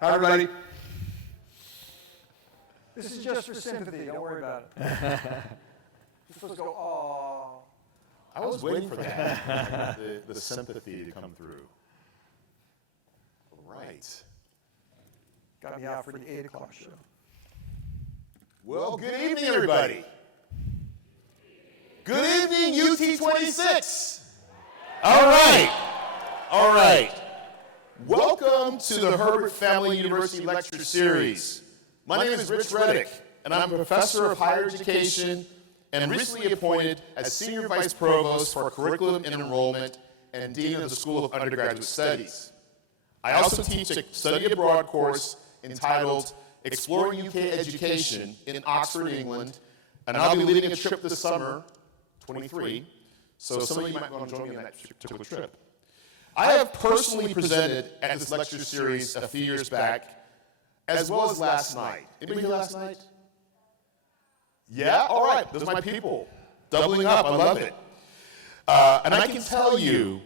Hi, everybody. This is just for sympathy. Don't worry about it. You're supposed to go, aww. I was waiting for that, the sympathy to come through. All right. Got me out for the 8 o'clock show. Well, good evening, everybody. Good evening, UT 26. All right. All right. Welcome to the Herbert Family University Lecture Series. My name is Rich Reddick, and I'm a professor of higher education and recently appointed as Senior Vice Provost for Curriculum and Enrollment and Dean of the School of Undergraduate Studies. I also teach a study abroad course entitled Exploring UK Education in Oxford, England, and I'll be leading a trip this summer, 23, so some of you might want to join me on that particular trip. I have personally presented at this lecture series a few years back, as well as last night. Anybody here last night? Yeah? All right. Those are my people. Doubling up. I love it. And I can tell you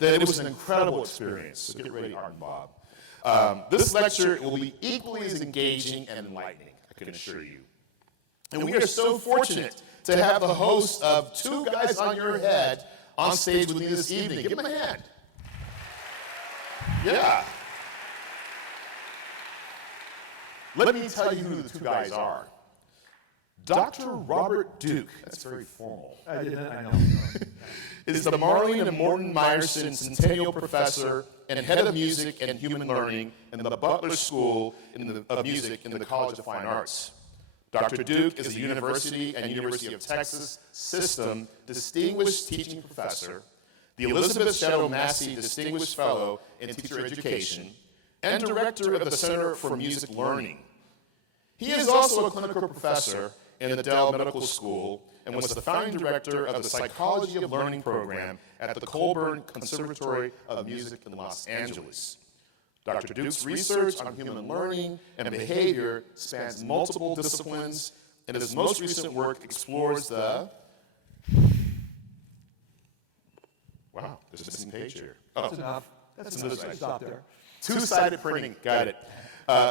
that it was an incredible experience. So get ready, Art and Bob. This lecture will be equally as engaging and enlightening, I can assure you. And we are so fortunate to have the host of Two Guys on Your Head on stage with me this evening. Give him a hand. Yeah. Let me tell you who the two guys are. Dr. Robert Duke, that's very formal, I know. is the Marlene and Morton Meyerson Centennial Professor and Head of Music and Human Learning in the Butler School of Music in the College of Fine Arts. Dr. Duke is the University and University of Texas System Distinguished Teaching Professor, the Elizabeth Shadow Massey Distinguished Fellow in Teacher Education, and Director of the Center for Music Learning. He is also a clinical professor in the Dell Medical School and was the founding director of the Psychology of Learning program at the Colburn Conservatory of Music in Los Angeles. Dr. Duke's research on human learning and behavior spans multiple disciplines, and his most recent work explores the... Wow, there's a missing page here. Oh, That's enough. That's enough. Stop there. Two-sided printing, got it.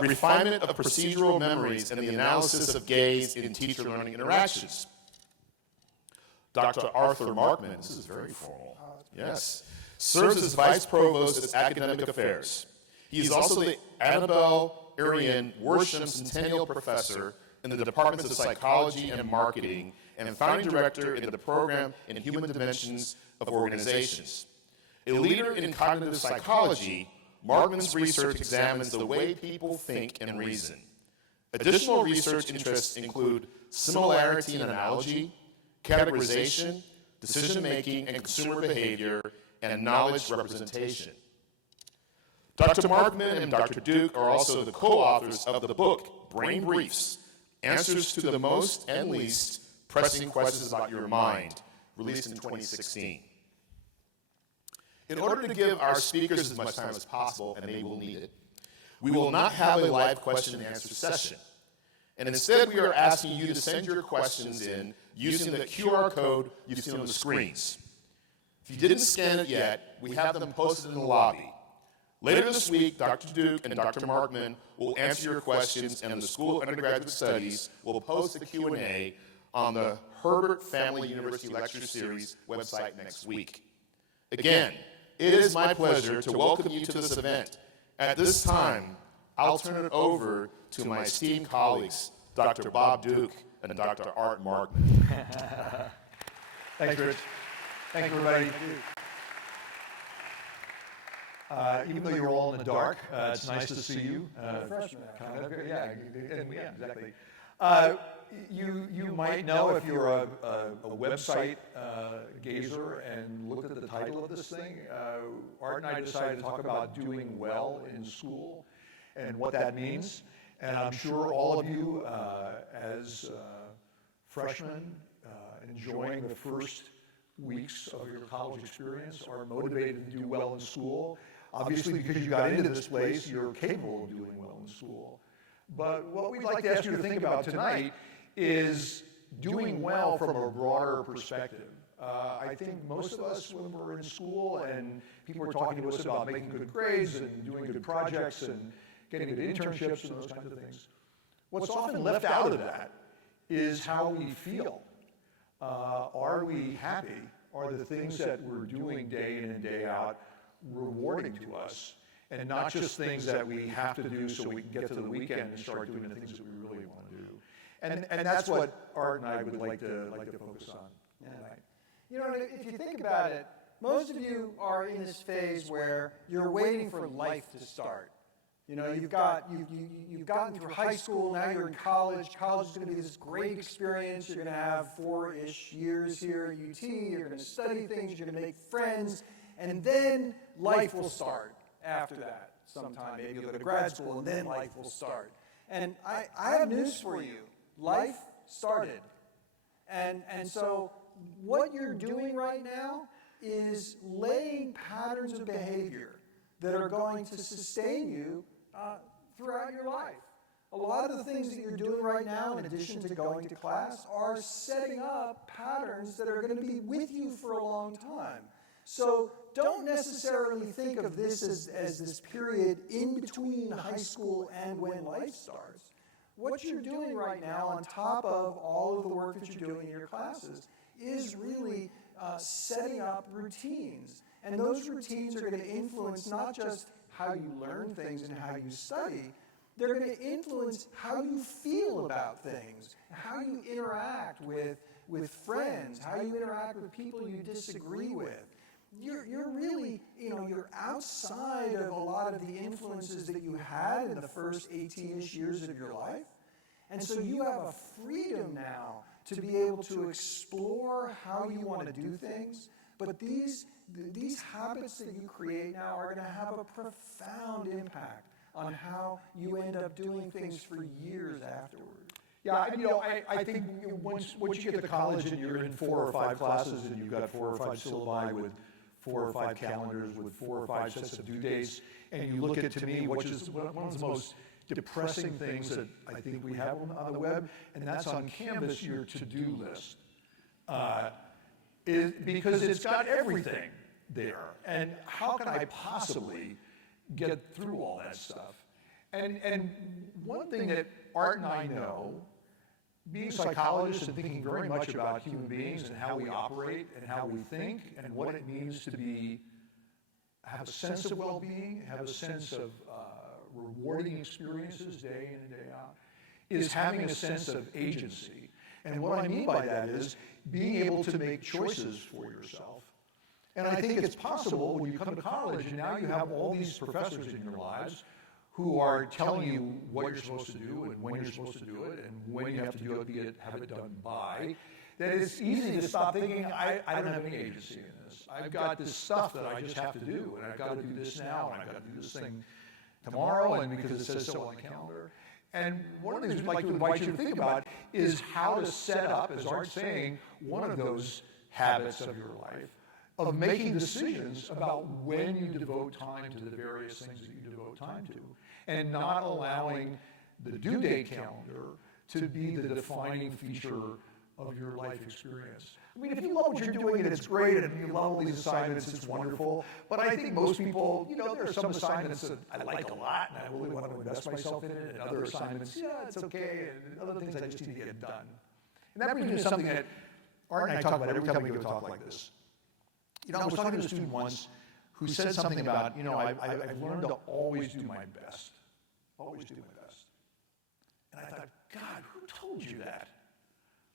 Refinement of procedural memories and the analysis of gaze in teacher-learning interactions. Dr. Arthur Markman, this is very formal, yes, serves as Vice Provost at Academic Affairs. He is also the Annabelle Arian Worsham Centennial Professor in the Departments of Psychology and Marketing and founding director in the program in Human Dimensions of Organizations. A leader in cognitive psychology, Markman's research examines the way people think and reason. Additional research interests include similarity and analogy, categorization, decision-making and consumer behavior, and knowledge representation. Dr. Markman and Dr. Duke are also the co-authors of the book, Brain Briefs, Answers to the Most and Least Pressing Questions About Your Mind, released in 2016. In order to give our speakers as much time as possible, and they will need it, we will not have a live question and answer session. And instead, we are asking you to send your questions in using the QR code you've seen on the screens. If you didn't scan it yet, we have them posted in the lobby. Later this week, Dr. Duke and Dr. Markman will answer your questions, and the School of Undergraduate Studies will post the Q&A on the Herbert Family University Lecture Series website next week. Again, it is my pleasure to welcome you to this event. At this time, I'll turn it over to my esteemed colleagues, Dr. Bob Duke and Dr. Art Markman. Thanks, Rich. Thank you, everybody. Even though you're all in the dark, it's nice to see you. Freshman. Kind of, yeah, exactly. You might know if you're a website gazer and looked at the title of this thing, Art and I decided to talk about doing well in school and what that means. And I'm sure all of you, as freshmen, enjoying the first weeks of your college experience, are motivated to do well in school. Obviously, because you got into this place, you're capable of doing well in school. But what we'd like to ask you to think about tonight is doing well from a broader perspective. I think most of us, when we're in school and people are talking to us about making good grades and doing good projects and getting good internships and those kinds of things. What's often left out of that is how we feel. Are we happy? Are the things that we're doing day in and day out rewarding to us? And not just things that we have to do so we can get to the weekend and start doing the things that we really want to do. And that's what Art and I would like to focus on tonight. You know, if you think about it, most of you are in this phase where you're waiting for life to start. You know, you've gotten through high school, now you're in college. College is going to be this great experience. You're going to have 4-ish years here at UT. You're going to study things. You're going to make friends. And then life will start after that sometime. Maybe you'll go to grad school, and then life will start. And I have news for you. Life started. And so what you're doing right now is laying patterns of behavior that are going to sustain you throughout your life. A lot of the things that you're doing right now, in addition to going to class, are setting up patterns that are going to be with you for a long time. So don't necessarily think of this as this period in between high school and when life starts. What you're doing right now, on top of all of the work that you're doing in your classes, is really setting up routines. And those routines are going to influence not just how you learn things and how you study, they're going to influence how you feel about things, how you interact with friends, how you interact with people you disagree with. You're really, you're outside of a lot of the influences that you had in the first 18-ish years of your life. And so you have a freedom now to be able to explore how you want to do things. But these habits that you create now are going to have a profound impact on how you end up doing things for years afterward. Yeah, and I think once you get to college and you're in 4 or 5 classes and you've got 4 or 5 syllabi with 4 or 5 calendars with 4 or 5 sets of due dates, and you look at, to me, which is one of the most depressing things that I think we have on the web, and that's on Canvas, your to-do list. Because it's got everything there. And how can I possibly get through all that stuff? And one thing that Art and I know, being psychologists and thinking very much about human beings and how we operate and how we think and what it means to have a sense of well-being, have a sense of rewarding experiences day in and day out, is having a sense of agency. And what I mean by that is being able to make choices for yourself. And I think it's possible when you come to college and now you have all these professors in your lives who are telling you what you're supposed to do and when you're supposed to do it and when you have to do it, have it done by, that it's easy to stop thinking, I don't have any agency in this. I've got this stuff that I just have to do, and I've got to do this now, and I've got to do this thing tomorrow, and because it says so on the calendar. And one of the things we'd like to invite you to think about is how to set up, as Art's saying, one of those habits of your life of making decisions about when you devote time to the various things that you devote time to, and not allowing the due date calendar to be the defining feature of your life experience. I mean, if you love what you're doing and it's great and you love all these assignments, it's wonderful. But I think most people, there are some assignments that I like a lot and I really want to invest myself in it, and other assignments, it's okay, and other things I just need to get done. And that brings me to something that Art and I talk about every time we give a talk like this. I was talking to a student once who said something about, I've learned to always do my best. Always do my best. And I thought, God, who told you that?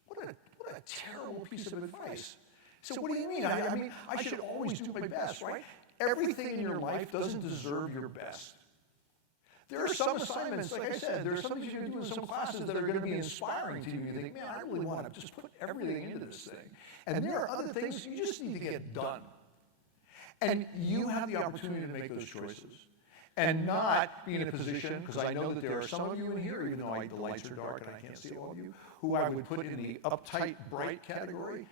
What a terrible piece of advice. So what do you mean? I mean, I should always do my best, right? Everything in your life doesn't deserve your best. There are some assignments, like I said, there are some things you can do in some classes that are going to be inspiring to you. You think, man, I really want to just put everything into this thing. And there are other things you just need to get done. And you have the opportunity to make those choices. And not be in a position, because I know that there are some of you in here, even though the lights are dark and I can't see all of you, who I would put in the uptight, bright category,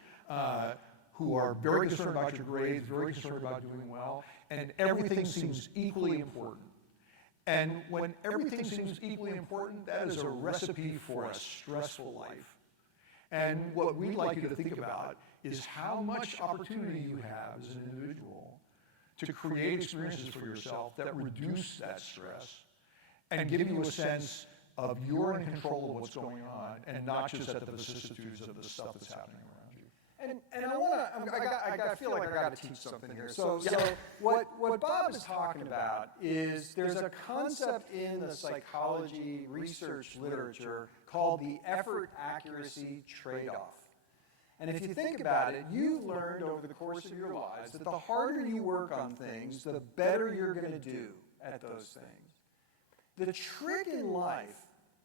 who are very concerned about your grades, very concerned about doing well, and everything seems equally important. And when everything seems equally important, that is a recipe for a stressful life. And what we'd like you to think about is how much opportunity you have as an individual to create experiences for yourself that reduce that stress and give you a sense of you're in control of what's going on and not just at the vicissitudes of the stuff that's happening around you. And I feel like I got to teach something here. So what Bob is talking about is there's a concept in the psychology research literature called the effort-accuracy trade-off. And if you think about it, you've learned over the course of your lives that the harder you work on things, the better you're going to do at those things. The trick in life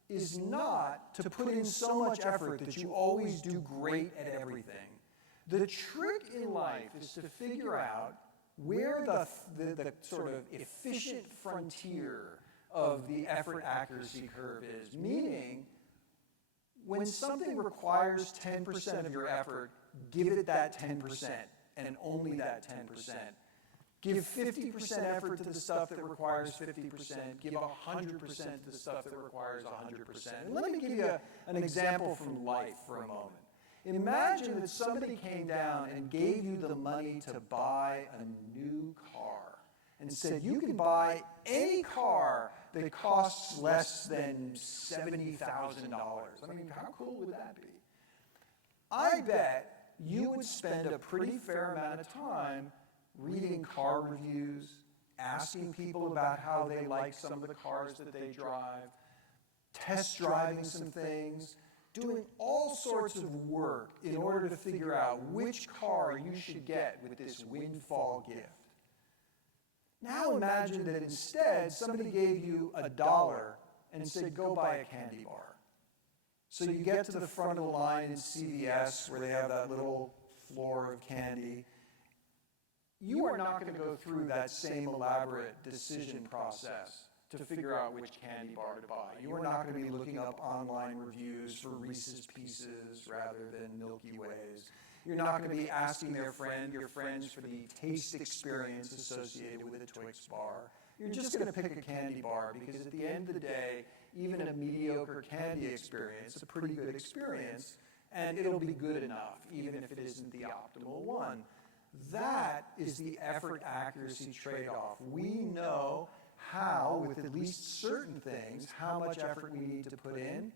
is not to put in so much effort that you always do great at everything. The trick in life is to figure out where the sort of efficient frontier of the effort accuracy curve is. Meaning, when something requires 10% of your effort, give it that 10% and only that 10%. Give 50% effort to the stuff that requires 50%. Give 100% to the stuff that requires 100%. And let me give you an example from life for a moment. Imagine that somebody came down and gave you the money to buy a new car and said, you can buy any car that costs less than $70,000. I mean, how cool would that be? I bet you would spend a pretty fair amount of time reading car reviews, asking people about how they like some of the cars that they drive, test driving some things, doing all sorts of work in order to figure out which car you should get with this windfall gift. Now imagine that instead somebody gave you $1 and said, go buy a candy bar. So you get to the front of the line in CVS where they have that little floor of candy. You are not going to go through that same elaborate decision process to figure out which candy bar to buy. You are not going to be looking up online reviews for Reese's Pieces rather than Milky Ways. You're not going to be asking your friends for the taste experience associated with a Twix bar. You're just going to pick a candy bar because at the end of the day, even a mediocre candy experience is a pretty good experience, and it'll be good enough, even if it isn't the optimal one. That is the effort-accuracy trade-off. We know how, with at least certain things, how much effort we need to put in.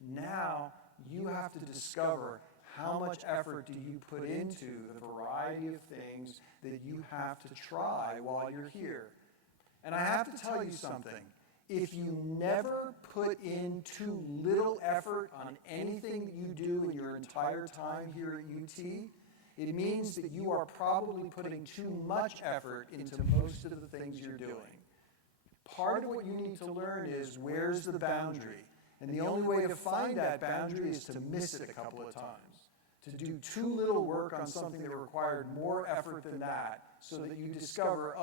Now you have to discover how much effort do you put into the variety of things that you have to try while you're here. And I have to tell you something. If you never put in too little effort on anything that you do in your entire time here at UT, it means that you are probably putting too much effort into most of the things you're doing. Part of what you need to learn is where's the boundary. And the only way to find that boundary is to miss it a couple of times. To do too little work on something that required more effort than that so that you discover,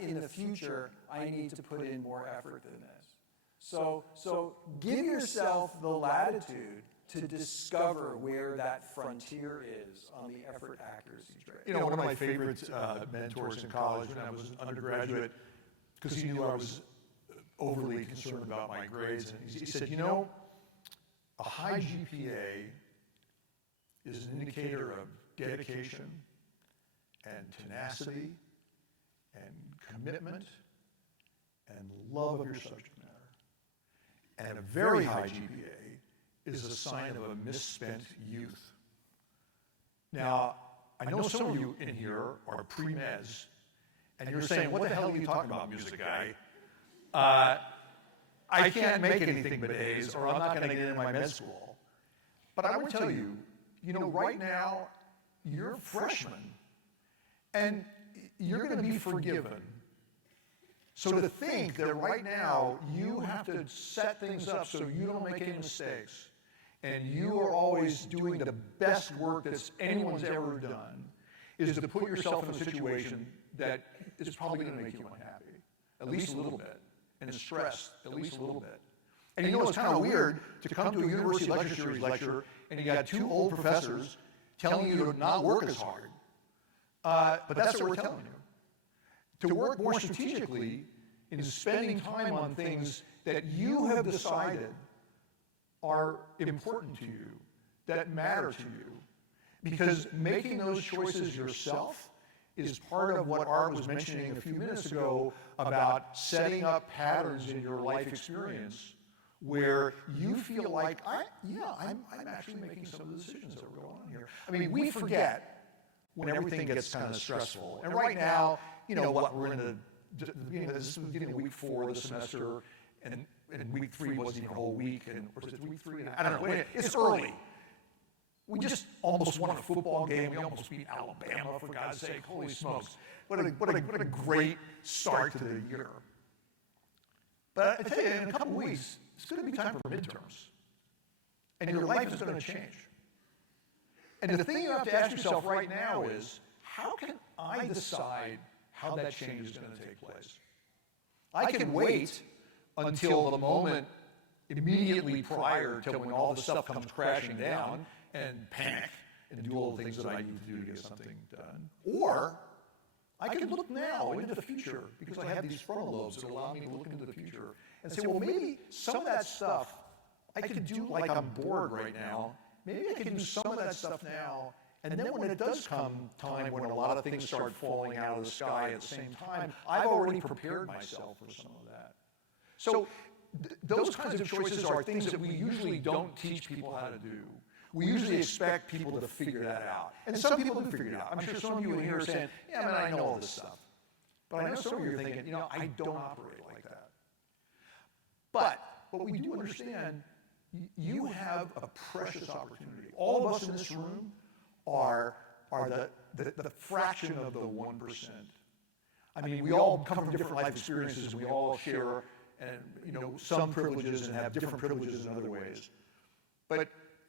in the future, I need to put in more effort than this. So give yourself the latitude to discover where that frontier is on the effort accuracy trade. You know, one of my favorite mentors in college when I was an undergraduate, because he knew I was overly concerned about my grades, and he said, you know, a high GPA is an indicator of dedication and tenacity and commitment and love of your subject matter. And a very high GPA is a sign of a misspent youth. Now, I know some of you in here are pre-meds, and you're saying, what the hell are you talking about, music guy? I can't make anything but A's, or I'm not going to get into my med school. But I would tell you, you know, right now, you're a freshman, and you're going to be forgiven. So to think that right now you have to set things up so you don't make any mistakes, and you are always doing the best work that anyone's ever done, is to put yourself in a situation that is probably going to make you unhappy, at least a little bit, and stressed at least a little bit. And you know, it's kind of weird to come to a university lecture series lecture and you got two old professors telling you to not work as hard. But that's what we're telling you. To work more strategically in spending time on things that you have decided are important to you, that matter to you. Because making those choices yourself is part of what Art was mentioning a few minutes ago about setting up patterns in your life experience where you feel like, I'm actually making some of the decisions that are going on here. I mean, we forget when everything gets kind of stressful. And right now, we're in the this is beginning of week 4 of the semester, and week 3 wasn't even a whole week, or was it week 3? I don't know. It's early. We just almost won a football game. We almost beat Alabama, for God's sake. Holy smokes. What a great start to the year. But I tell you, in a couple weeks, it's going to be time for midterms. And your life is going to change. And the thing you have to ask yourself right now is, how can I decide how that change is going to take place? I can wait until the moment immediately prior to when all the stuff comes crashing down and panic and do all the things that I need to do to get something done. Or I can look now into the future because I have these frontal lobes that allow me to look into the future and say, well, maybe some of that stuff I could do like I'm bored right now. Maybe I can do some of that stuff now, and then when it does come time when a lot of things start falling out of the sky at the same time, I've already prepared myself for some of that. So those kinds of choices are things that we usually don't teach people how to do. We usually expect people to figure that out. And some people do figure it out. I'm sure some of you in here are saying, yeah, man, I know all this stuff. But I know some of you are thinking, I don't operate like that. But what we do understand, you have a precious opportunity. All of us in this room are the fraction of the 1%. I mean, we all come from different life experiences, and we all share some privileges and have different privileges in other ways. But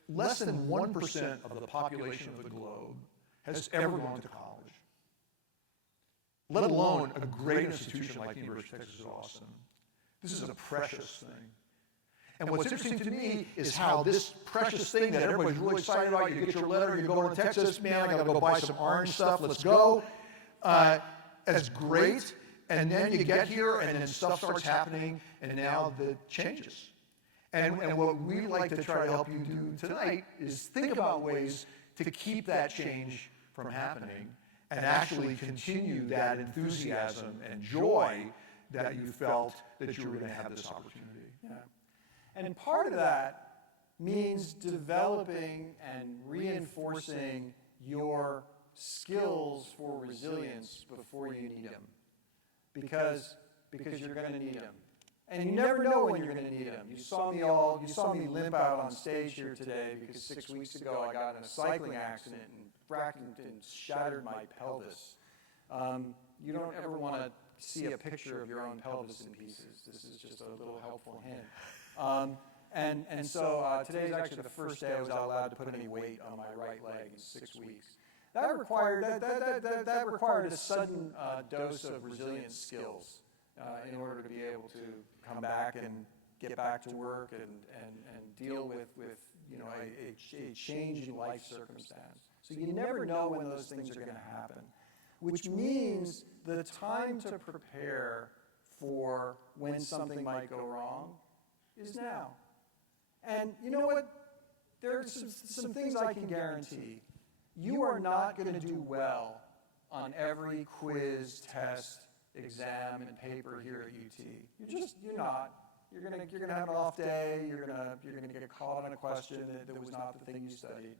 less than 1% of the population of the globe has ever gone to college, let alone a great institution like the University of Texas at Austin. This is a precious thing. And what's interesting to me is how this precious thing that everybody's really excited about, you get your letter, you're going to Texas, man, I got to go buy some orange stuff, let's go. That's great. And then you get here, and then stuff starts happening, and now the changes. And what we like to try to help you do tonight is think about ways to keep that change from happening and actually continue that enthusiasm and joy that you felt that you were going to have this opportunity. Yeah. And part of that means developing and reinforcing your skills for resilience before you need them. Because you're going to need them. And you never know when you're going to need them. You saw me limp out on stage here today because 6 weeks ago I got in a cycling accident and shattered my pelvis. You don't ever want to see a picture of your own pelvis in pieces. This is just a little helpful hint. So today's actually the first day I was allowed to put any weight on my right leg in 6 weeks. That required a sudden dose of resilience skills in order to be able to come back and get back to work and deal with a change in life circumstance. So you never know when those things are going to happen, which means the time to prepare for when something might go wrong is now. And you know what? There are some things I can guarantee. You are not going to do well on every quiz, test, exam, and paper here at UT. You're not. You're going to have an off day. You're going to get caught on a question that was not the thing you studied.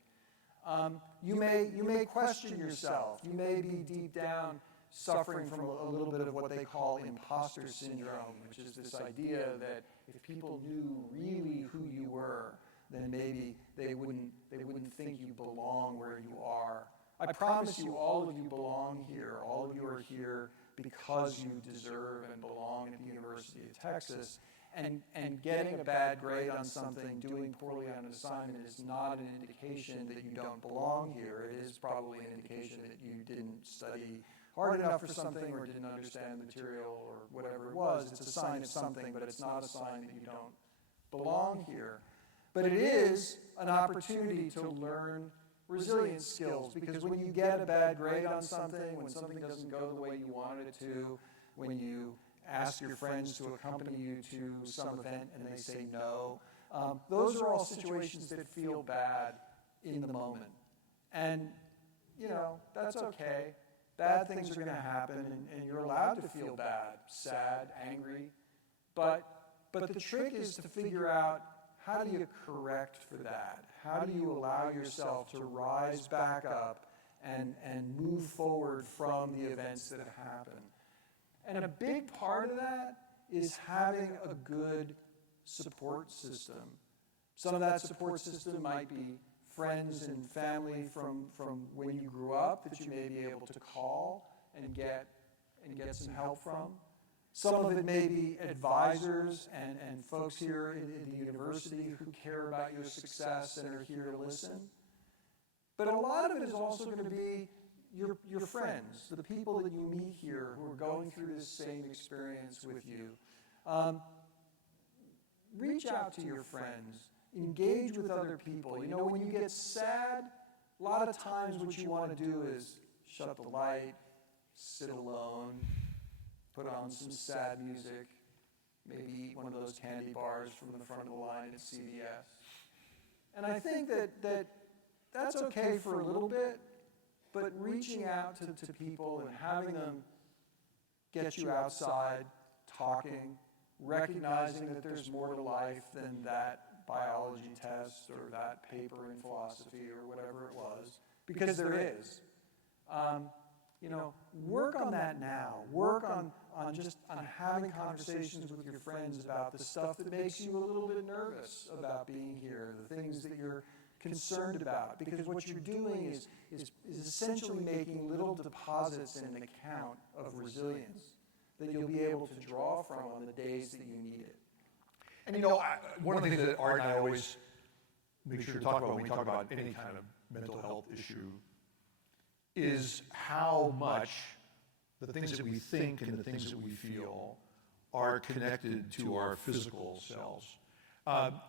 You may question yourself. You may be deep down suffering from a little bit of what they call imposter syndrome, which is this idea that if people knew really who you were, then maybe they wouldn't think you belong where you are. I promise you, all of you belong here. All of you are here because you deserve and belong at the University of Texas. And getting a bad grade on something, doing poorly on an assignment is not an indication that you don't belong here. It is probably an indication that you didn't study hard enough for something or didn't understand the material or whatever it was. It's a sign of something, but it's not a sign that you don't belong here. But it is an opportunity to learn resilience skills, because when you get a bad grade on something, when something doesn't go the way you wanted it to, when you ask your friends to accompany you to some event and they say no, those are all situations that feel bad in the moment. And, that's okay. bad things are going to happen, and you're allowed to feel bad, sad, angry. But the trick is to figure out, how do you correct for that? How do you allow yourself to rise back up and move forward from the events that have happened? And a big part of that is having a good support system. Some of that support system might be friends and family from when you grew up that you may be able to call and get some help from. Some of it may be advisors and folks here in the university who care about your success and are here to listen. But a lot of it is also going to be your friends, the people that you meet here who are going through this same experience with you. Reach out to your friends. Engage with other people. You know, when you get sad, a lot of times what you want to do is shut the light, sit alone, put on some sad music, maybe eat one of those candy bars from the front of the line at CVS. And I think that's okay for a little bit, but reaching out to people and having them get you outside, talking, recognizing that there's more to life than that biology test or that paper in philosophy or whatever it was, because there is. You know, work on that now. Work on having conversations with your friends about the stuff that makes you a little bit nervous about being here, the things that you're concerned about, because what you're doing is essentially making little deposits in an account of resilience that you'll be able to draw from on the days that you need it. And you know, one of the things that Art and I always make sure to talk about when we talk about any kind of mental health issue is how much the things that we think and the things that we feel are connected to our physical selves.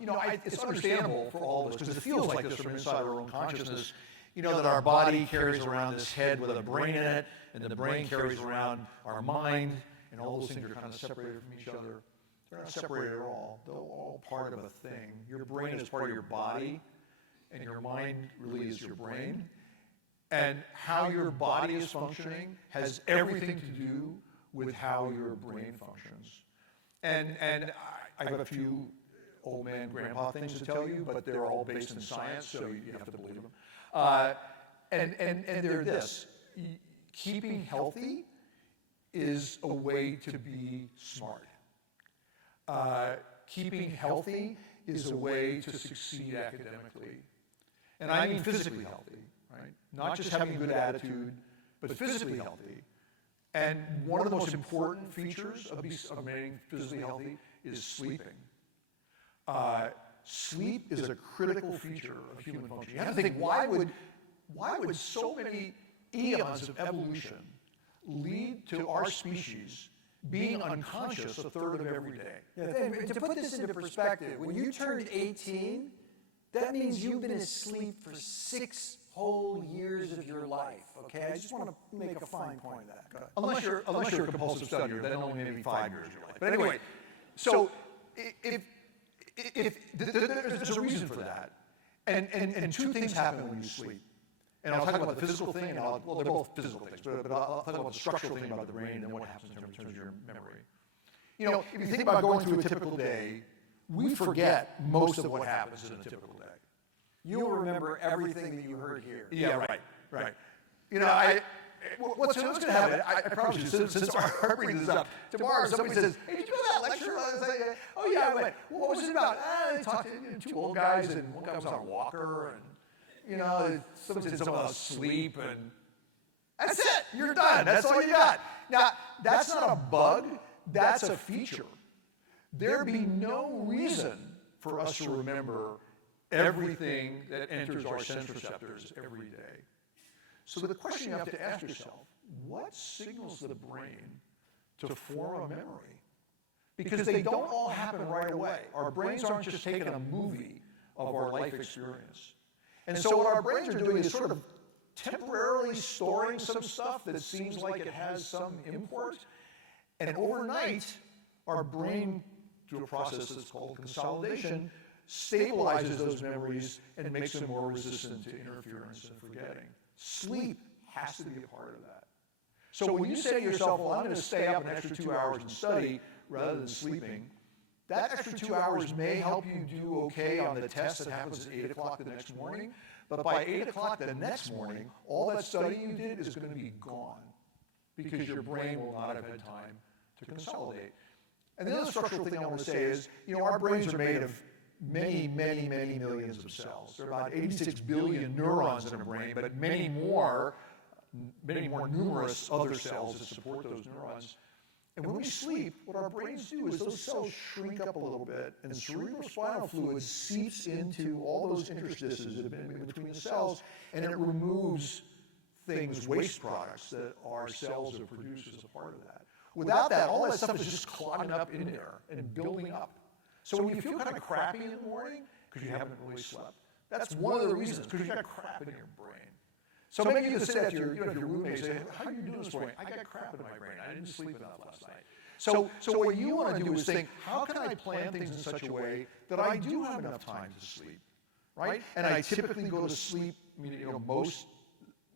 You know, it's understandable for all of us, because it feels like this from inside our own consciousness, you know, that our body carries around this head with a brain in it, and the brain carries around our mind, and all those things are kind of separated from each other. They're not separated at all. They're all part of a thing. Your brain is part of your body, and your mind really is your brain. And how your body is functioning has everything to do with how your brain functions. And I have a few old man grandpa things to tell you, but they're all based in science, so you have to believe them. And they're this: keeping healthy is a way to be smart. Keeping healthy is a way to succeed academically. And I mean physically healthy, right? Not just having a good attitude, but physically healthy. And one of the most important features of remaining physically healthy is sleeping. Sleep is a critical feature of human function. You have to think, why would so many eons of evolution lead to our species being unconscious a third of every day? Yeah, to put this into perspective, when you turned 18, that means you've been asleep for 6 whole years of your life, okay? I just want to make a fine point of that. Go ahead. Unless you're a compulsive studier, then only maybe 5 years of your life. But anyway, so if there's a reason for that, and two things happen when you sleep. And I'll talk about the physical thing, and well, they're both physical things, but I'll talk about the structural thing about the brain and then what happens in terms of your memory. You know, if you think about going through a typical day, we forget most of what happens in a typical day. You'll remember everything that you heard here. Yeah, right. You know, what's going to happen, I promise you, since our bringing this up, tomorrow somebody says, hey, did you go to that lecture? I say, oh yeah, I went. What was it about? They talked to 2 old guys, and one guy was on a walker, and you know, somebody said something about sleep, and that's it. You're done. That's all you got. Now, that's not a bug. That's a feature. There'd be no reason for us to remember everything that enters our sense receptors every day. So the question you have to ask yourself, what signals the brain to form a memory? Because they don't all happen right away. Our brains aren't just taking a movie of our life experience. And so what our brains are doing is sort of temporarily storing some stuff that seems like it has some import. And overnight, our brain, through a process that's called consolidation, stabilizes those memories and makes them more resistant to interference and forgetting. Sleep has to be a part of that. So when you say to yourself, well, I'm going to stay up an extra 2 hours and study rather than sleeping, that extra 2 hours may help you do okay on the test that happens at 8 o'clock the next morning, but by 8 o'clock the next morning, all that study you did is going to be gone because your brain will not have had time to consolidate. And the other structural thing I want to say is, our brains are made of many, many, many millions of cells. There are about 86 billion neurons in a brain, but many more numerous other cells that support those neurons. And when we sleep, what our brains do is those cells shrink up a little bit, and cerebrospinal fluid seeps into all those interstices that have been in between the cells, and it removes things, waste products that our cells have produced as a part of that. Without that, all that stuff is just clogging up in there and building up. So when you feel kind of crappy in the morning because you haven't really slept, that's one of the reasons, because you got crap in your brain. So maybe you can say that to your roommate and say, how are you doing this morning? I got crap in my brain. I didn't sleep enough last night. So what you want to do is think, how can I plan things in such a way that I do have enough time to sleep, right? And I typically go to sleep, most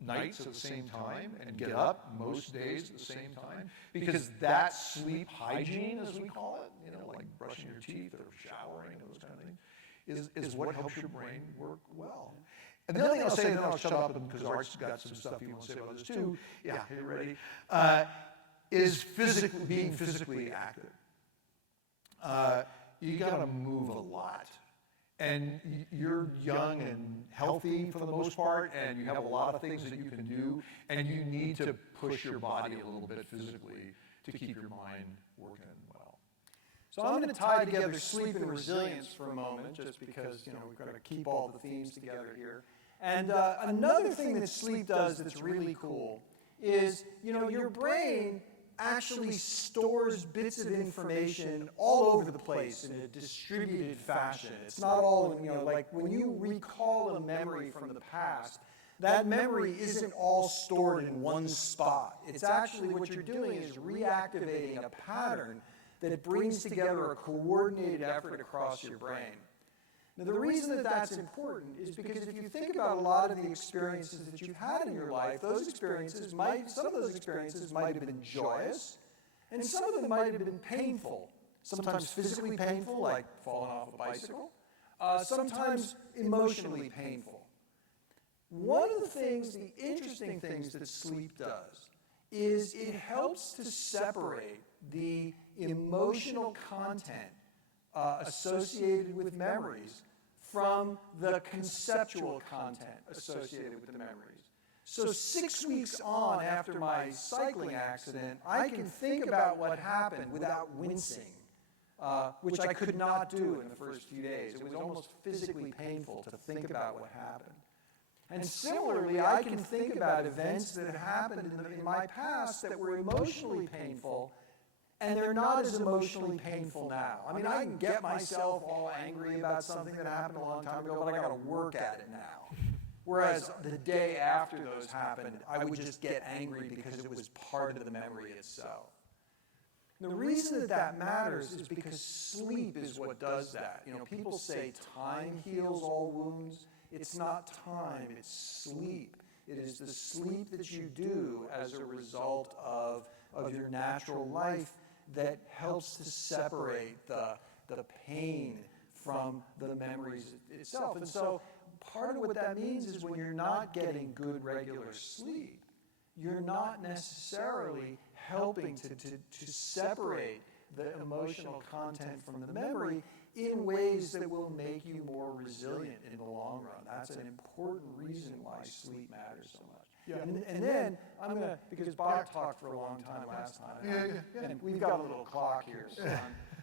nights at the same time and get up most days at the same time, because that sleep hygiene, as we call it, like brushing your teeth or showering and those kind of things, is what helps your brain work well. And the other thing I'll say, and then I'll shut up because Art's got some stuff he wants to say about this too. Yeah, you ready? Is being physically active. You got to move a lot. And you're young and healthy for the most part, and you have a lot of things that you can do, and you need to push your body a little bit physically to keep your mind working well. So I'm going to tie together sleep and resilience for a moment, just because we've got to keep all the themes together here. And another thing that sleep does that's really cool is, your brain actually stores bits of information all over the place in a distributed fashion. It's not all, like when you recall a memory from the past, that memory isn't all stored in one spot. It's actually what you're doing is reactivating a pattern that brings together a coordinated effort across your brain. Now, the reason that that's important is because if you think about a lot of the experiences that you've had in your life, some of those experiences might have been joyous, and some of them might have been painful. Sometimes physically painful, like falling off a bicycle, sometimes emotionally painful. One of the interesting things that sleep does is it helps to separate the emotional content associated with memories from the conceptual content associated with the memories. So 6 weeks on after my cycling accident, I can think about what happened without wincing, which I could not do in the first few days. It was almost physically painful to think about what happened. And similarly, I can think about events that had happened in my past that were emotionally painful, and they're not as emotionally painful now. I mean, I can get myself all angry about something that happened a long time ago, but I got to work at it now. Whereas the day after those happened, I would just get angry because it was part of the memory itself. The reason that matters is because sleep is what does that. People say time heals all wounds. It's not time, it's sleep. It is the sleep that you do as a result of your natural life that helps to separate the pain from the memories itself. And so part of what that means is when you're not getting good regular sleep, you're not necessarily helping to separate the emotional content from the memory in ways that will make you more resilient in the long run. That's an important reason why sleep matters so much. Yeah. And then I'm going to, because Bob talked for a long time last time, and we've got a little clock here, so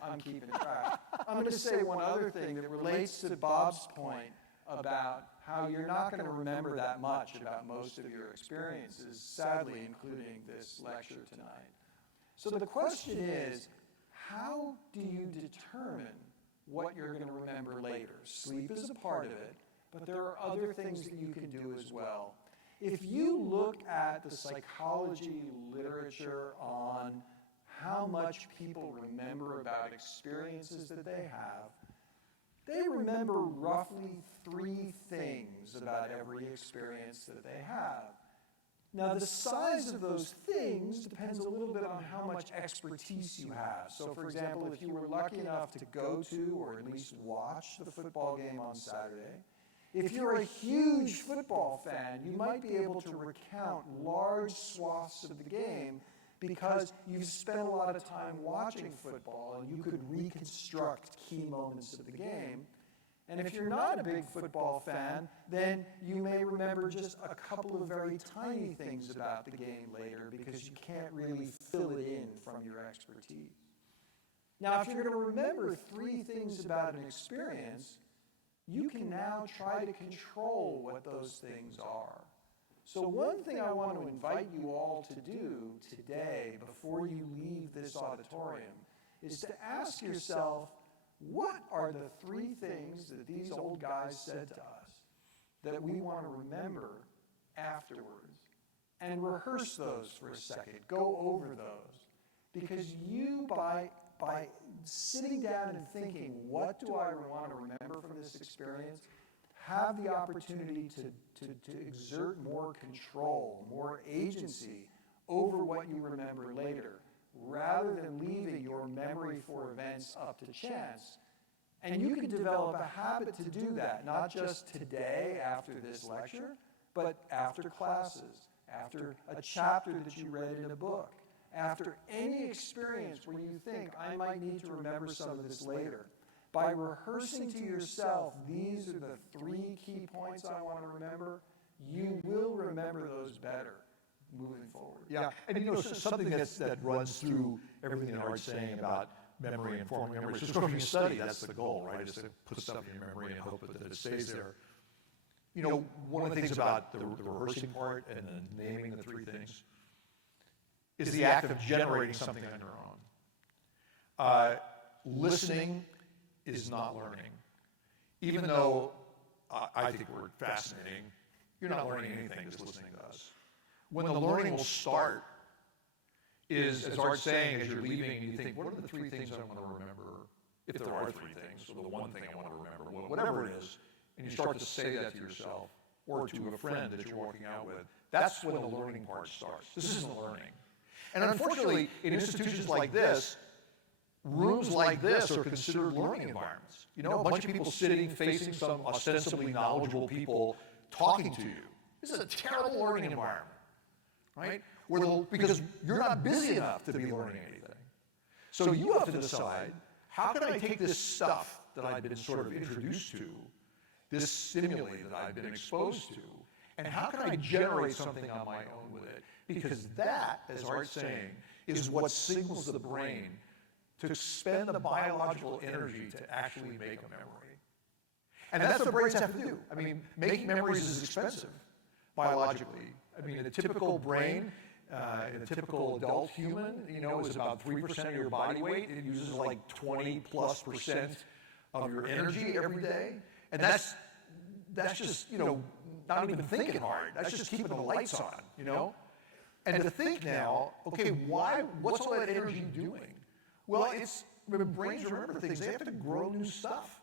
I'm keeping track. I'm going to say one other thing that relates to Bob's point about how you're not going to remember that much about most of your experiences, sadly, including this lecture tonight. So the question is, how do you determine what you're going to remember later? Sleep is a part of it, but there are other things that you can do as well. If you look at the psychology literature on how much people remember about experiences that they have, they remember roughly 3 things about every experience that they have. Now, the size of those things depends a little bit on how much expertise you have. So, for example, if you were lucky enough to go to or at least watch the football game on Saturday, if you're a huge football fan, you might be able to recount large swaths of the game because you've spent a lot of time watching football and you could reconstruct key moments of the game. And if you're not a big football fan, then you may remember just a couple of very tiny things about the game later because you can't really fill it in from your expertise. Now, if you're going to remember 3 things about an experience, you can now try to control what those things are. So one thing I want to invite you all to do today before you leave this auditorium is to ask yourself, what are the 3 things that these old guys said to us that we want to remember afterwards? And rehearse those for a second. Go over those. Because you, by sitting down and thinking, what do I want to remember from this experience, have the opportunity to exert more control, more agency over what you remember later, rather than leaving your memory for events up to chance. And you can develop a habit to do that, not just today after this lecture, but after classes, after a chapter that you read in a book, after any experience where you think, I might need to remember some of this later. By rehearsing to yourself, these are the 3 key points I want to remember, you will remember those better moving forward. Yeah, and something that runs through everything that Art's saying about memory and forming memory. So if you study, that's the goal, right? Is to put stuff in your memory and hope that it stays there. One of the things about the rehearsing part and the naming the 3 things is the act of generating something on your own. Listening is not learning. Even though I think we're fascinating, you're not learning anything just listening to us. When the learning will start is, as Art's saying, as you're leaving, you think, what are the 3 things I want to remember? If there are 3 things, or the one thing I want to remember, whatever it is, and you start to say that to yourself or to a friend that you're walking out with, that's when the learning part starts. This isn't learning. And unfortunately, in institutions like this, rooms like this are considered learning environments. A bunch of people sitting, facing some ostensibly knowledgeable people talking to you. This is a terrible learning environment, right? Because you're not busy enough to be learning anything. So you have to decide, how can I take this stuff that I've been sort of introduced to, this stimuli that I've been exposed to, and how can I generate something on my own with it? Because that, as Art's saying, is what signals the brain to spend the biological energy to actually make a memory. And that's what brains have to do. I mean, making memories is expensive, biologically. I mean, a typical brain, in a typical adult human, is about 3% of your body weight. It uses like 20+% of your energy every day. And that's just, not even thinking hard. That's just keeping the lights on, And to think now, okay, what's all that energy doing? Well, when brains remember things, they have to grow new stuff.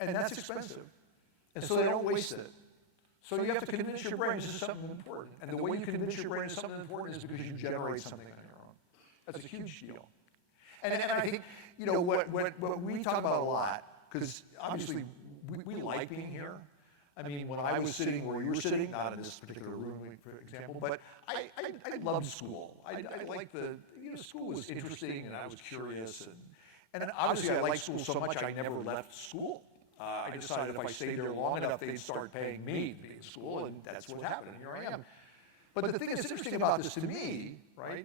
And that's expensive. And so they don't waste it. So you have to convince your brain this is something important. And the way you convince your brain it's something important is because you generate something on your own. That's a huge deal. And I think, what we talk about a lot, because obviously we like being here. I mean, when I was sitting where you were sitting, not in this particular room, for example, but I loved school. I liked school was interesting and I was curious. And obviously I liked school so much I never left school. I decided if I stayed there long enough, they'd start paying me to be in school, and that's what happened, and here I am. But the thing that's interesting about this to me, right,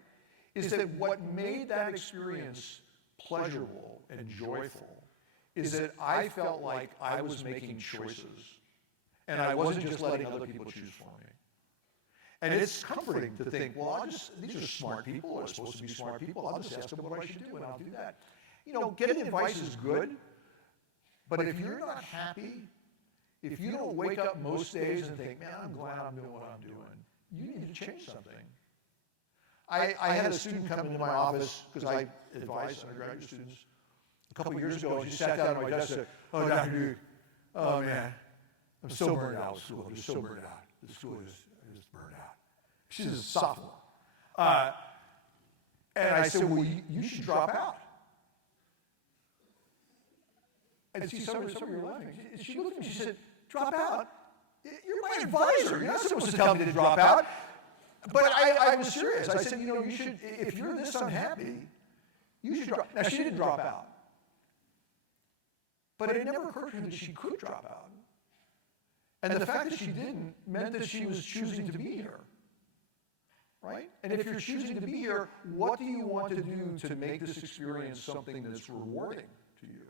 is that what made that experience pleasurable and joyful is that I felt like I was making choices, and I wasn't just letting other people choose for me. And it's comforting to think, well, these are smart people, or supposed to be smart people, I'll just ask them what I should do, and I'll do that. Getting advice is good, but if you're not happy, if you don't wake up most days and think, man, I'm glad I'm doing what I'm doing, you need to change something. I had a student come into my office, because I advise undergraduate students, a couple of years ago, and she sat down at my desk and said, oh, Dr. Duke, oh man, I'm so burned out with school. I'm just so burned out. The school is just burned out. She's a sophomore. And I said, well, you should drop out. And see, some of you are laughing. She looked at me, she said, drop out? You're my advisor. You're not supposed to tell me to drop out. But I was serious. I said, you should, if you're this unhappy, you should drop. Now, she didn't drop out. But it never occurred to her that she could drop out. And the fact that she didn't meant that she was choosing to be here. Right? And if you're choosing to be here, what do you want to do to make this experience something that's rewarding to you?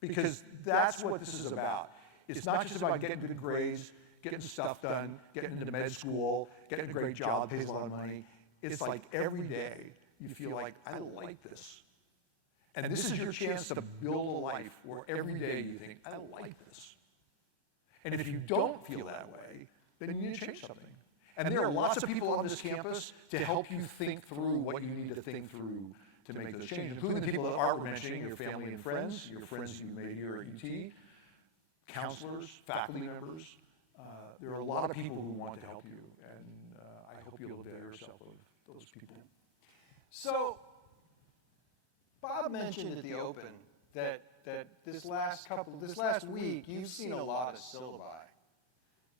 Because that's what this is about. It's not just about getting good grades, getting stuff done, getting into med school, getting a great job, pays a lot of money. It's like every day you feel like, I like this. And this is your chance to build a life where every day you think, I like this. And if you don't feel that way, then you need to change something. And there are lots of people on this campus to help you think through what you need to think through to make those changes, including the people that Art were mentioning, your family and friends, your friends you made here at UT, counselors, faculty members. There are a lot of people who want to help you, and I hope you'll avail yourself of those people. So, Bob mentioned at the open that this last week you've seen a lot of syllabi,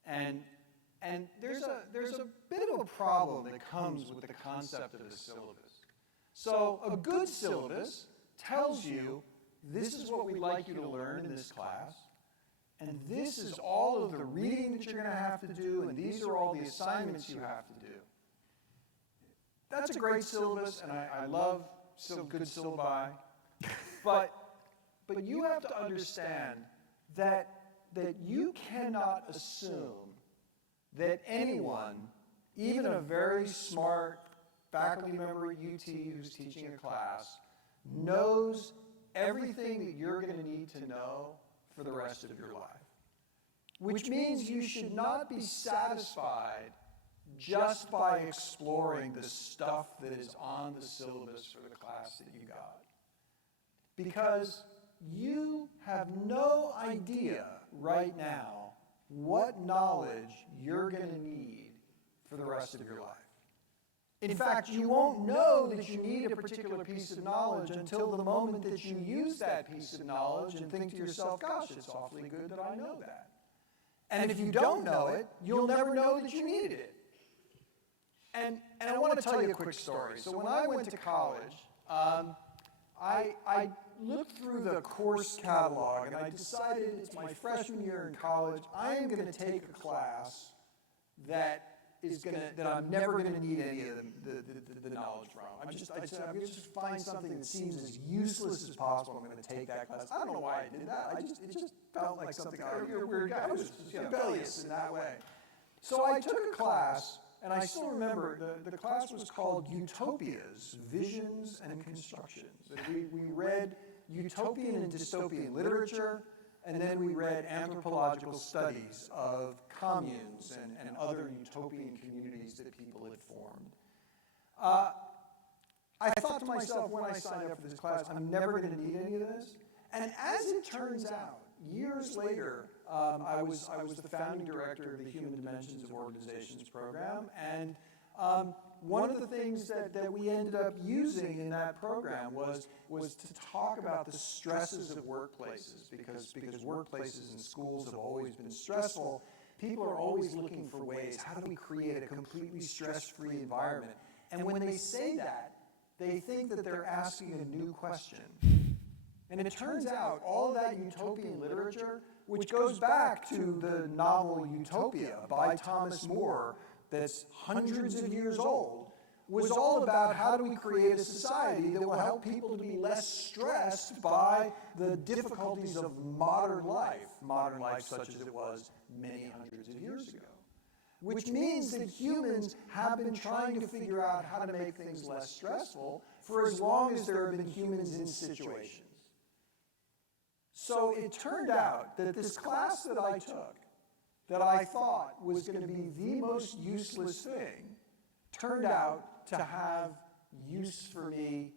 and there's a bit of a problem that comes with the concept of a syllabus. So a good syllabus tells you this is what we'd like you to learn in this class, and this is all of the reading that you're going to have to do, and these are all the assignments you have to do. That's a great syllabus, and I love good syllabi, but you have to understand that you cannot assume that anyone, even a very smart faculty member at UT who's teaching a class, knows everything that you're going to need to know for the rest of your life. Which means you should not be satisfied just by exploring the stuff that is on the syllabus for the class that you got. Because you have no idea right now what knowledge you're going to need for the rest of your life. In fact, you won't know that you need a particular piece of knowledge until the moment that you use that piece of knowledge and think to yourself, gosh, it's awfully good that I know that. And if you don't know it, you'll never know that you needed it. And I want to tell you a quick story. So when I went to college, I looked through the course catalog and I decided it's my freshman year in college, I am going to take a class that I'm never going to need any of the knowledge from. I said, I'm going to just find something that seems as useless as possible. I'm going to take that class. I don't know why I did that. It just felt like something. You're a weird guy. I was rebellious in that way. So I took a class, and I still remember the class was called Utopias, Visions and Constructions. And we read utopian and dystopian literature, and then we read anthropological studies of communes and other utopian communities that people had formed. I thought to myself when I signed up for this class, I'm never going to need any of this. And as it turns out, years later, I was the founding director of the Human Dimensions of Organizations program, and one of the things that we ended up using in that program was to talk about the stresses of workplaces, because workplaces and schools have always been stressful. People are always looking for ways, how do we create a completely stress-free environment? And when they say that, they think that they're asking a new question. And it turns out all of that utopian literature, which goes back to the novel Utopia by Thomas More, that's hundreds of years old, was all about how do we create a society that will help people to be less stressed by the difficulties of modern life such as it was many hundreds of years ago. Which means that humans have been trying to figure out how to make things less stressful for as long as there have been humans in situations. So it turned out that this class that I took, that I thought was going to be the most useless thing, turned out to have use for me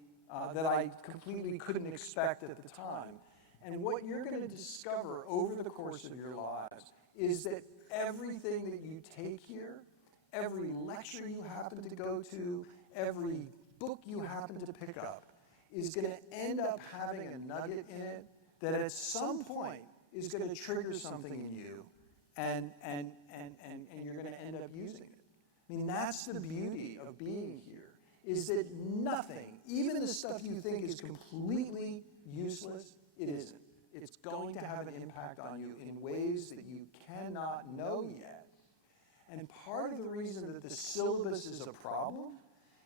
that I completely couldn't expect at the time. And what you're going to discover over the course of your lives is that everything that you take here, every lecture you happen to go to, every book you happen to pick up is going to end up having a nugget in it that at some point is going to trigger something in you, and you're going to end up using it. I mean, that's the beauty of being here, is that nothing, even the stuff you think is completely useless, it isn't. It's going to have an impact on you in ways that you cannot know yet. And part of the reason that the syllabus is a problem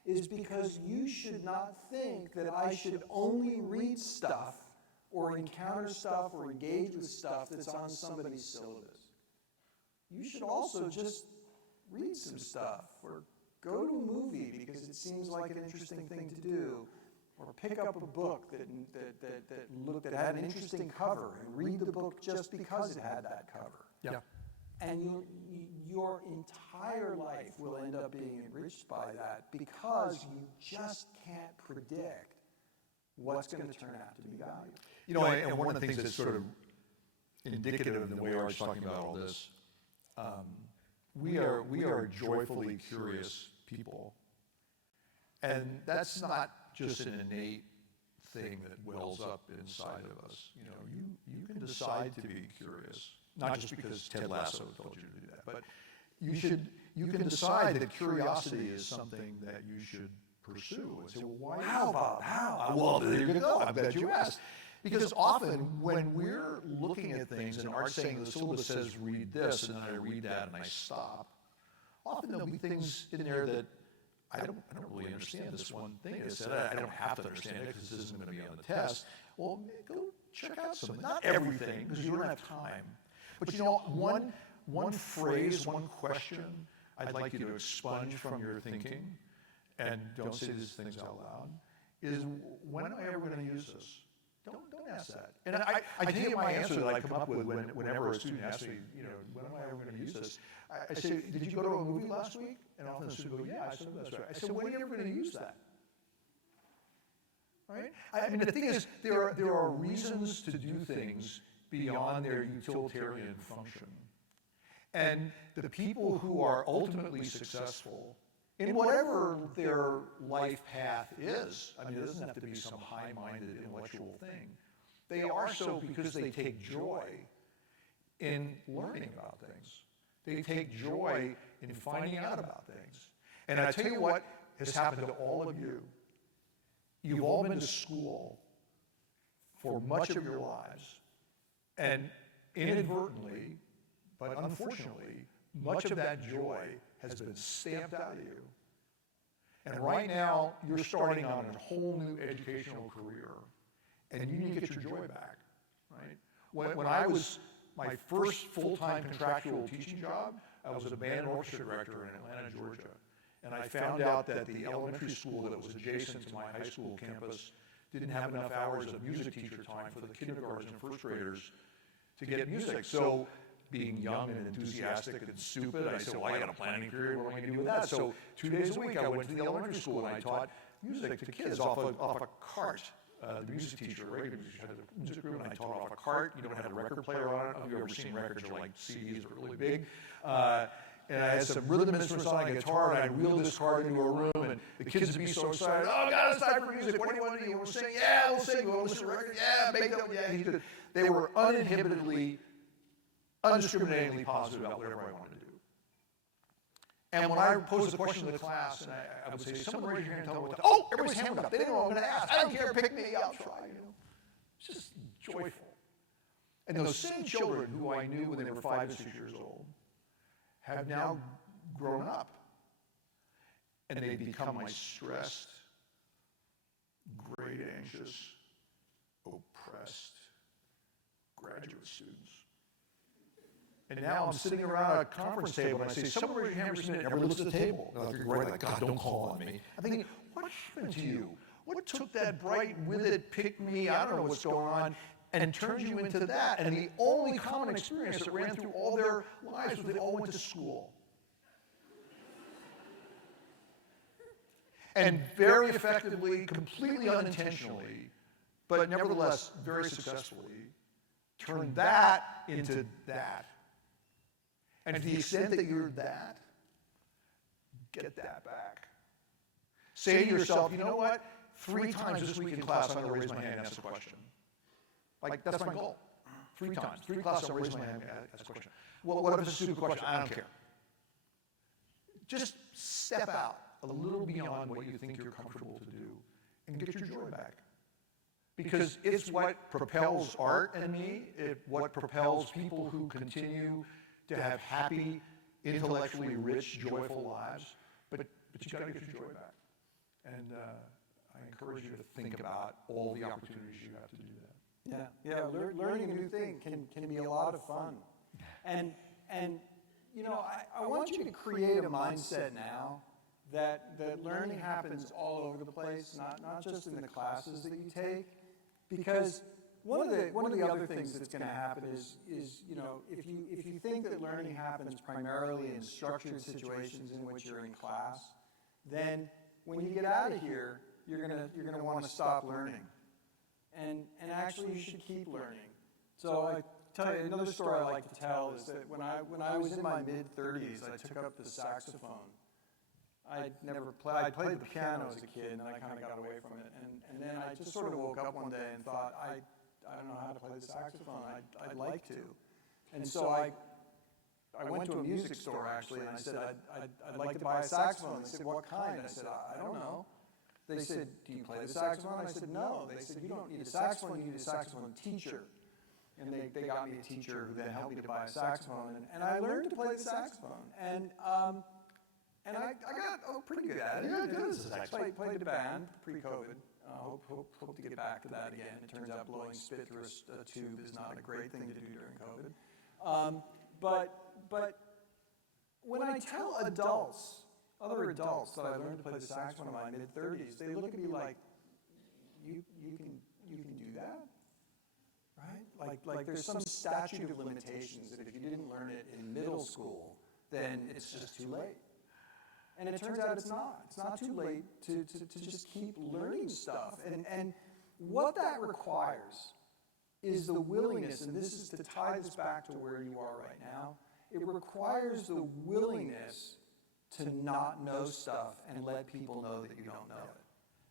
is because you should not think that I should only read stuff or encounter stuff or engage with stuff that's on somebody's syllabus. You should also just read some stuff or go to a movie because it seems like an interesting thing to do, or pick up a book that had an interesting cover and read the book just because it had that cover. Yeah. And your entire life will end up being enriched by that because you just can't predict what's going to turn out to be valuable. You know, and one of the things that's sort of indicative of the way Art's talking about all this, we are joyfully curious people. And that's not just an innate thing that wells up inside of us. You know, you can decide to be curious, not just because Ted Lasso told you to do that, but you can decide that curiosity is something that you should pursue and say, well, why? How, Bob? How? Well, there you go. I bet you asked. Because often when we're looking at things and Art's saying the syllabus says read this, and then I read that and I stop, often there'll be things in there that I don't really understand this one thing. It said I don't have to understand it because this isn't going to be on the test. Well, go check out something. Not everything, because you don't have time. But you know, one phrase, one question I'd like you to expunge from your thinking, and don't say these things out loud, is when am I ever going to use this? Don't ask that. And I tell you my answer that I come up with whenever a student asks me, you know, when am I ever going to use this? I say, did you go to a movie last week? And often the student will go, yeah, I said that's right. I said, when are you ever going to use that? Right? I mean, the thing is, there are reasons to do things beyond their utilitarian function. And the people who are ultimately successful in whatever their life path is, I mean, it doesn't have to be some high-minded intellectual thing. They are so because they take joy in learning about things. They take joy in finding out about things. And I tell you what has happened to all of you. You've all been to school for much of your lives, and inadvertently, but unfortunately, much of that joy has been stamped out of you. And right now, you're starting on a whole new educational career, and you need to get your joy back, right? When I was my first full-time contractual teaching job, I was a band and orchestra director in Atlanta, Georgia. And I found out that the elementary school that was adjacent to my high school campus didn't have enough hours of music teacher time for the kindergartners and first graders to get music. So being young and enthusiastic and stupid, I said, well, I got a planning period, what am I going to do with that? So 2 days a week, I went to the elementary school and I taught music to kids off a cart. The music teacher, regular music teacher, had a music room, and I taught off a cart. You know, it had a record player on it. Have you ever seen records are like CDs, are really big? And I had some rhythm instruments on a guitar, and I'd wheel this cart into a room, and the kids would be so excited. Oh, God, it's time for music. What do you want to do? You want to sing? Yeah, we'll sing. You want to listen to a record? Yeah, make that. Yeah, he did. They were uninhibitedly, undiscriminatingly positive about whatever I wanted to do. And when I posed a question to the class, and I would say, someone raise your hand and tell me what to, oh, everybody's hand went up. They didn't know what I'm going to ask. I don't care, pick me, I'll try, you know. It's just joyful. And those same children who I knew when they were 5 and 6 years old have now grown up. And they become my stressed, grade anxious, oppressed graduate students. And now I'm sitting around a conference table and I say, someone raise your hand for a minute, everybody looks at the table. And they're right, like, God, don't call on me. I'm thinking, what happened to you? What took that bright, with it, pick me, I don't know what's going on, and turned you into that? And the only common experience that ran through all their lives was they all went to school. And very effectively, completely unintentionally, but nevertheless very successfully, turned that into that. And to the extent that you're that, get that back. Say to yourself, you know what? 3 times this week in class, I'm going to raise my hand and ask a question. Like, that's my goal. 3 times. 3 classes, I'll raise my hand and ask a question. Well, what if it's a stupid question? I don't care. Just step out a little beyond what you think you're comfortable to do and get your joy back. Because it's what propels art and me, what propels people who continue to have happy, intellectually rich, joyful lives. But you got to get your joy back. And I encourage you to think about all the opportunities you have to do that. Yeah. Learning a new thing can be a lot of fun. And you know, I want you to create a mindset now that learning happens all over the place, not just in the classes that you take, because one of the other things that's going to happen is you know, if you think that learning happens primarily in structured situations in which you're in class, then when you get out of here, you're gonna want to stop learning, and actually you should keep learning. So I tell you another story I like to tell is that when I was in my mid-30s, I took up the saxophone. I played the piano as a kid, and then I kind of got away from it, and then I just sort of woke up one day and thought, I don't know how to play the saxophone. I'd like to, and so I went to a music store, actually, and I said, I'd like to buy a saxophone. They said, what kind? I said, I don't know. They said, do you play the saxophone? I said, no. They said, you don't need a saxophone, you need a saxophone teacher. And they got me a teacher who then helped me to buy a saxophone. And I learned to play the saxophone. And I got pretty good at it. Yeah, good as a saxophone. Played the band pre-COVID. Hope to get back to that again. It turns out blowing spit through a tube is not a great thing to do during COVID. But when I tell other adults that I learned to play the saxophone in my mid-30s, they look at me like, you can do that? Right? Like there's some statute of limitations that if you didn't learn it in middle school, then it's just too late. And it turns out it's not. It's not too late to just keep learning stuff. And what that requires is the willingness, and this is to tie this back to where you are right now, it requires the willingness to not know stuff and let people know that you don't know it.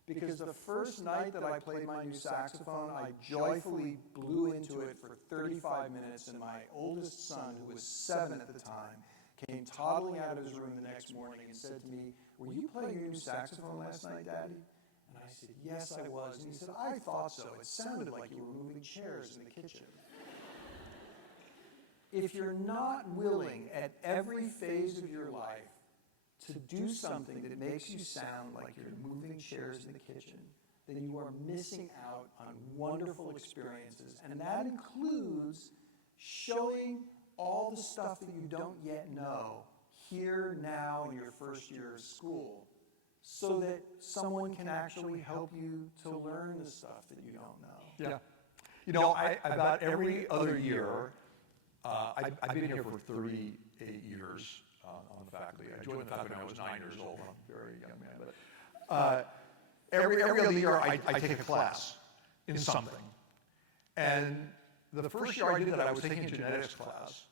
Because the first night that I played my new saxophone, I joyfully blew into it for 35 minutes, and my oldest son, who was 7 at the time, came toddling out of his room the next morning and said to me, were you playing your new saxophone last night, Daddy? And I said, yes, I was. And he said, I thought so. It sounded like you were moving chairs in the kitchen. If you're not willing at every phase of your life to do something that makes you sound like you're moving chairs in the kitchen, then you are missing out on wonderful experiences. And that includes showing all the stuff that you don't yet know here now in your first year of school, so that someone can actually help you to learn the stuff that you don't know. Yeah. You know, about every other year, I've been here for 38 years on the faculty. I joined the faculty when I was 9 years old. I'm a very young man. But every other year, I take a class in something. And the first year I did that, I was taking a genetics class.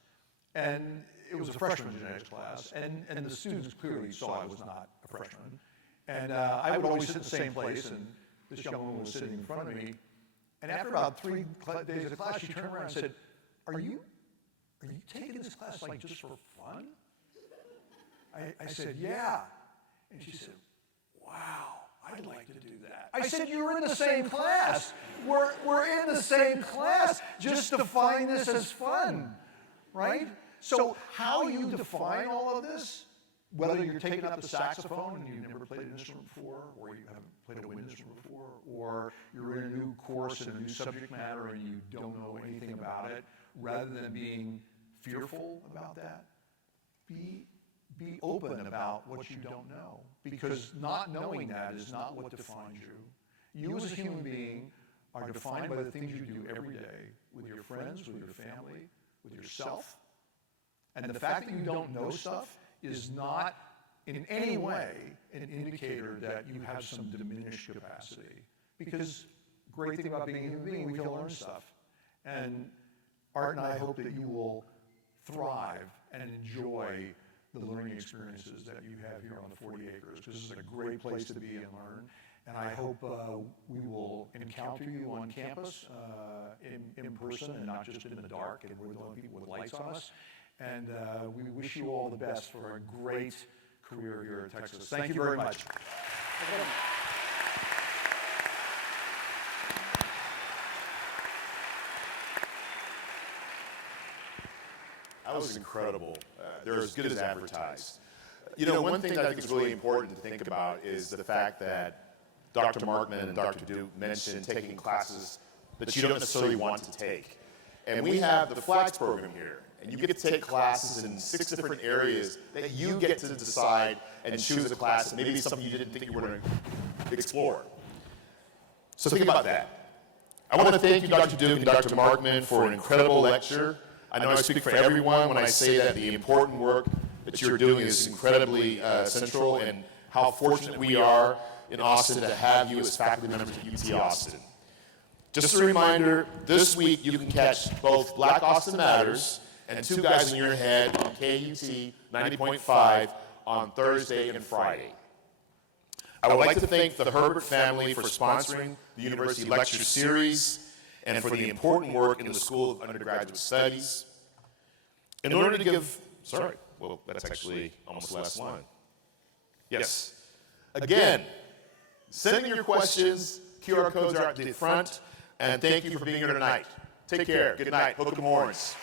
And it was a freshman genetics class. And the students clearly saw I was not a freshman. And I would always sit in the same place, and this young woman was sitting in front of me. And after about 3 days of class, she turned around and said, Are you taking this class like just for fun? I said, yeah. And she said, wow, I'd like to do that. I said, you're in the same class. We're in the same class. Just define this as fun, right? So how you define all of this, whether you're taking up the saxophone and you've never played an instrument before, or you haven't played a wind instrument before, or you're in a new course in a new subject matter and you don't know anything about it, rather than being fearful about that, be open about what you don't know. Because not knowing that is not what defines you. You as a human being are defined by the things you do every day with your friends, with your family, with yourself. And the fact that you don't know stuff is not in any way an indicator that you have some diminished capacity. Because great thing about being a human being, we can learn stuff. And Art and I hope that you will thrive and enjoy the learning experiences that you have here on the 40 acres. This is a great place to be and learn. And I hope we will encounter you on campus in person and not just in the dark, and we're the only people with lights on us. And we wish you all the best for a great career here at Texas. Thank you very much. That was incredible. They're as good as advertised. You know, one thing that I think is really important to think about is the fact that Dr. Markman and Dr. Duke mentioned taking classes that you don't necessarily want to take. And we have the Flags program here, and you get to take classes in 6 different areas that you get to decide and choose a class that maybe something you didn't think you were going to explore. So think about that. I want to thank you, Dr. Duke and Dr. Markman, for an incredible lecture. I know I speak for everyone when I say that the important work that you're doing is incredibly central, and how fortunate we are in Austin to have you as faculty members at UT Austin. Just a reminder, this week you can catch both Black Austin Matters and Two Guys in Your Head on KUT 90.5 on Thursday and Friday. I would like to thank the Herbert family for sponsoring the University Lecture Series and for the important work in the School of Undergraduate Studies. In order to give, that's actually almost the last line. Yes. Again, send in your questions. QR codes are at the front. And thank you for being here tonight. Take care. Good night. Hook 'em horns.